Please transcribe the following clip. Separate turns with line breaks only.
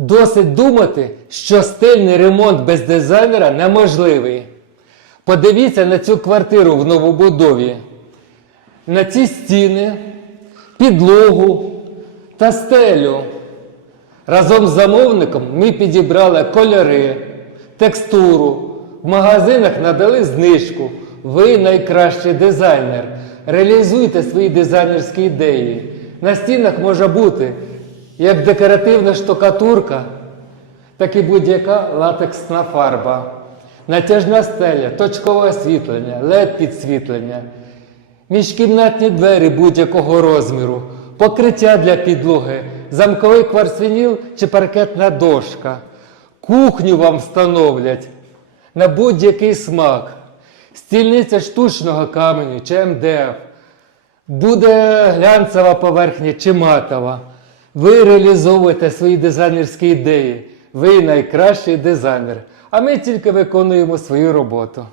Досить думати, що стильний ремонт без дизайнера неможливий. Подивіться на цю квартиру в новобудові, на ці стіни, підлогу та стелю. Разом з замовником ми підібрали кольори, текстуру. В магазинах надали знижку. Ви найкращий дизайнер. Реалізуйте свої дизайнерські ідеї. На стінах може бути як декоративна штукатурка, так і будь-яка латексна фарба, натяжна стеля, точкове освітлення, led підсвітлення, міжкімнатні двері будь-якого розміру, покриття для підлоги, замковий кварцвініл чи паркетна дошка. Кухню вам встановлять на будь-який смак, стільниця штучного каменю чи МДФ. Буде глянцева поверхня чи матова. Ви реалізовуєте свої дизайнерські ідеї. Ви найкращий дизайнер. А ми тільки виконуємо свою роботу.